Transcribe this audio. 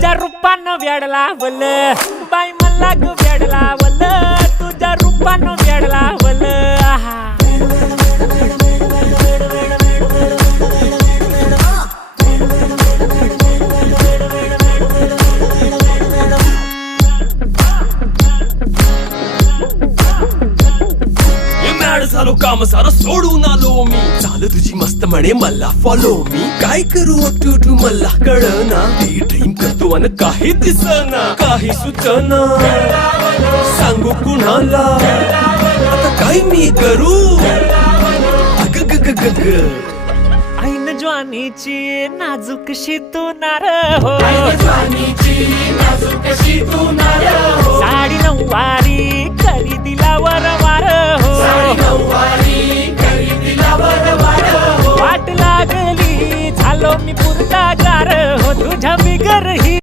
तुझ्या रूपानं वेड लावल बाई मला ग वेड लावल तुझ्या रूपानं वेड लावल आहा झालो काम सारं सोडून आलो मी चाल तुझी मस्त म्हणे मला फॉलो मी काय करू टू मला कळना ती ड्रीम करतो अन काही दिसना काही सुचना सांगू कुणाला आता काय मी करू अग ग ग ग ग ऐन ज्वानीची नाजूकशी तू नार हो साडी नऊवारी करी दिला वरवार हो वाट लागली झालो मी पुरता गार हो तुझ्या बिगर ही